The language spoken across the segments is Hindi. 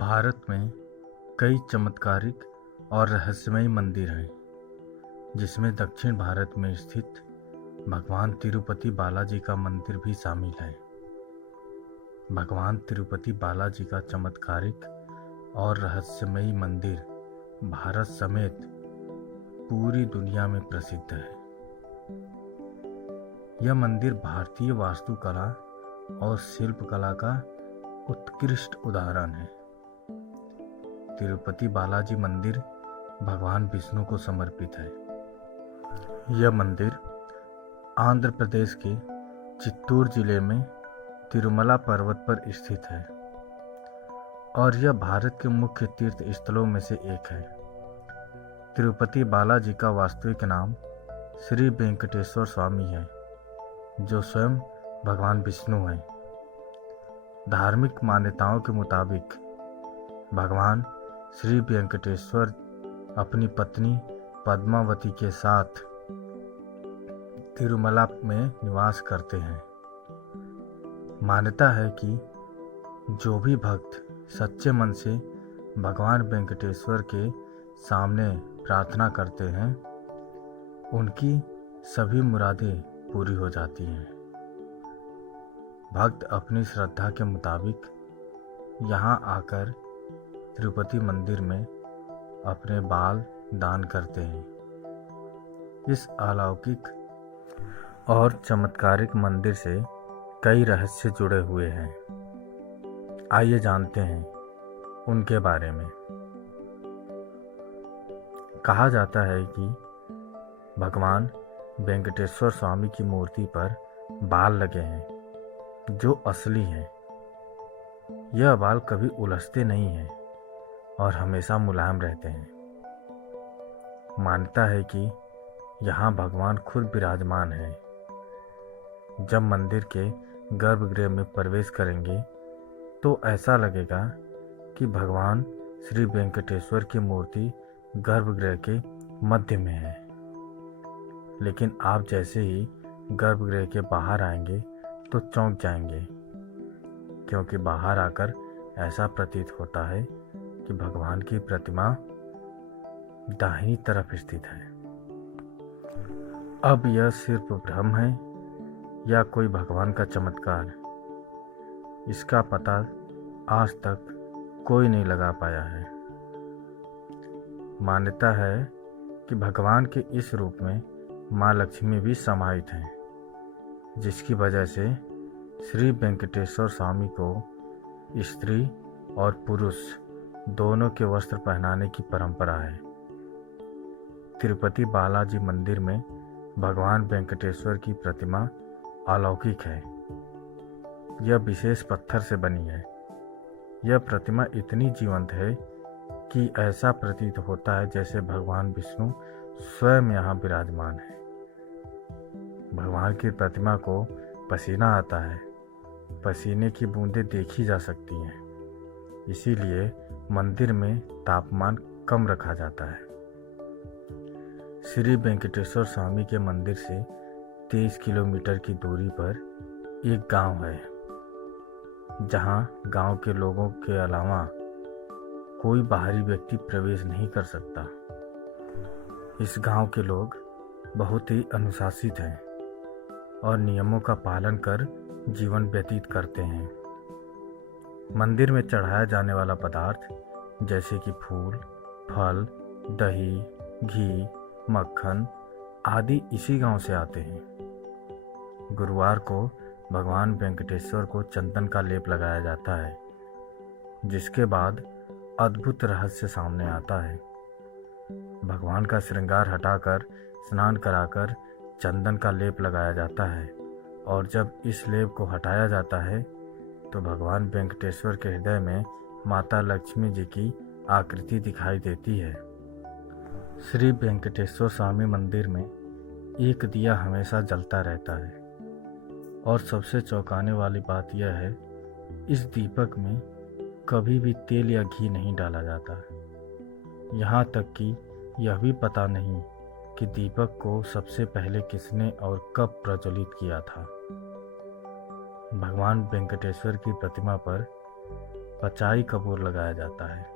भारत में कई चमत्कारिक और रहस्यमयी मंदिर हैं, जिसमें दक्षिण भारत में स्थित भगवान तिरुपति बालाजी का मंदिर भी शामिल है। भगवान तिरुपति बालाजी का चमत्कारिक और रहस्यमयी मंदिर भारत समेत पूरी दुनिया में प्रसिद्ध है। यह मंदिर भारतीय वास्तुकला और शिल्पकला का उत्कृष्ट उदाहरण है। तिरुपति बालाजी मंदिर भगवान विष्णु को समर्पित है। यह मंदिर आंध्र प्रदेश के चित्तूर जिले में तिरुमला पर्वत पर स्थित है और यह भारत के मुख्य तीर्थ स्थलों में से एक है। तिरुपति बालाजी का वास्तविक नाम श्री वेंकटेश्वर स्वामी है, जो स्वयं भगवान विष्णु हैं। धार्मिक मान्यताओं के मुताबिक भगवान श्री वेंकटेश्वर अपनी पत्नी पद्मावती के साथ तिरुमला में निवास करते हैं। मान्यता है कि जो भी भक्त सच्चे मन से भगवान वेंकटेश्वर के सामने प्रार्थना करते हैं, उनकी सभी मुरादें पूरी हो जाती हैं। भक्त अपनी श्रद्धा के मुताबिक यहाँ आकर तिरुपति मंदिर में अपने बाल दान करते हैं। इस अलौकिक और चमत्कारिक मंदिर से कई रहस्य जुड़े हुए हैं। आइए जानते हैं उनके बारे में। कहा जाता है कि भगवान वेंकटेश्वर स्वामी की मूर्ति पर बाल लगे हैं, जो असली हैं। यह बाल कभी उलझते नहीं हैं और हमेशा मुलायम रहते हैं। मान्यता है कि यहाँ भगवान खुद विराजमान हैं। जब मंदिर के गर्भगृह में प्रवेश करेंगे तो ऐसा लगेगा कि भगवान श्री वेंकटेश्वर की मूर्ति गर्भगृह के मध्य में है। लेकिन आप जैसे ही गर्भगृह के बाहर आएंगे तो चौंक जाएंगे, क्योंकि बाहर आकर ऐसा प्रतीत होता है कि भगवान की प्रतिमा दाहिनी तरफ स्थित है। अब यह सिर्फ भ्रम है या कोई भगवान का चमत्कार, इसका पता आज तक कोई नहीं लगा पाया है। मान्यता है कि भगवान के इस रूप में माँ लक्ष्मी भी समाहित हैं, जिसकी वजह से श्री वेंकटेश्वर स्वामी को स्त्री और पुरुष दोनों के वस्त्र पहनाने की परंपरा है। तिरुपति बालाजी मंदिर में भगवान वेंकटेश्वर की प्रतिमा अलौकिक है। यह विशेष पत्थर से बनी है। यह प्रतिमा इतनी जीवंत है कि ऐसा प्रतीत होता है जैसे भगवान विष्णु स्वयं यहाँ विराजमान है। भगवान की प्रतिमा को पसीना आता है। पसीने की बूंदें देखी जा सकती हैं, इसीलिए मंदिर में तापमान कम रखा जाता है। श्री वेंकटेश्वर स्वामी के मंदिर से 23 किलोमीटर की दूरी पर एक गांव है, जहां गांव के लोगों के अलावा कोई बाहरी व्यक्ति प्रवेश नहीं कर सकता। इस गांव के लोग बहुत ही अनुशासित हैं और नियमों का पालन कर जीवन व्यतीत करते हैं। मंदिर में चढ़ाया जाने वाला पदार्थ जैसे कि फूल, फल, दही, घी, मक्खन आदि इसी गांव से आते हैं। गुरुवार को भगवान वेंकटेश्वर को चंदन का लेप लगाया जाता है, जिसके बाद अद्भुत रहस्य सामने आता है। भगवान का श्रृंगार हटाकर स्नान कराकर चंदन का लेप लगाया जाता है, और जब इस लेप को हटाया जाता है तो भगवान वेंकटेश्वर के हृदय में माता लक्ष्मी जी की आकृति दिखाई देती है। श्री वेंकटेश्वर स्वामी मंदिर में एक दिया हमेशा जलता रहता है, और सबसे चौंकाने वाली बात यह है, इस दीपक में कभी भी तेल या घी नहीं डाला जाता। यहाँ तक कि यह भी पता नहीं कि दीपक को सबसे पहले किसने और कब प्रज्वलित किया था। भगवान वेंकटेश्वर की प्रतिमा पर पचाई कपूर लगाया जाता है।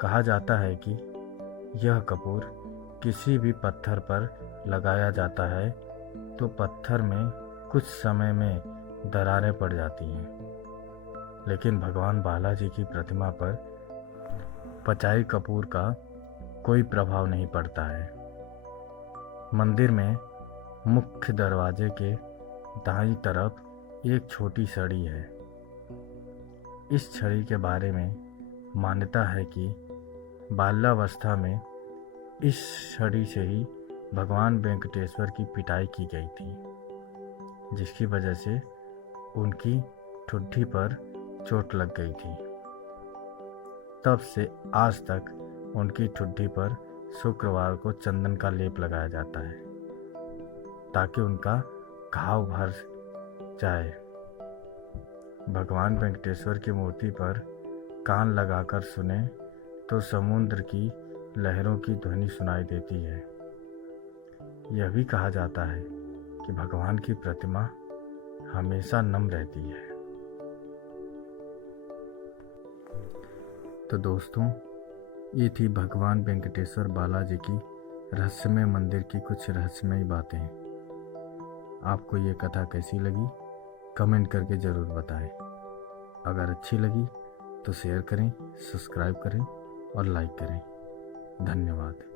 कहा जाता है कि यह कपूर किसी भी पत्थर पर लगाया जाता है तो पत्थर में कुछ समय में दरारें पड़ जाती हैं, लेकिन भगवान बालाजी की प्रतिमा पर पचाई कपूर का कोई प्रभाव नहीं पड़ता है। मंदिर में मुख्य दरवाजे के दाईं तरफ एक छोटी छड़ी है। इस छड़ी के बारे में मान्यता है कि बाल्यावस्था में इस छड़ी से ही भगवान वेंकटेश्वर की पिटाई की गई थी, जिसकी वजह से उनकी ठुड्डी पर चोट लग गई थी। तब से आज तक उनकी ठुड्डी पर शुक्रवार को चंदन का लेप लगाया जाता है ताकि उनका घाव भर जाए। भगवान वेंकटेश्वर की मूर्ति पर कान लगाकर सुने तो समुद्र की लहरों की ध्वनि सुनाई देती है। यह भी कहा जाता है कि भगवान की प्रतिमा हमेशा नम रहती है। तो दोस्तों, ये थी भगवान वेंकटेश्वर बालाजी की रहस्यमय मंदिर की कुछ रहस्यमय बातें। आपको ये कथा कैसी लगी कमेंट करके ज़रूर बताएं। अगर अच्छी लगी तो शेयर करें, सब्सक्राइब करें और लाइक करें। धन्यवाद।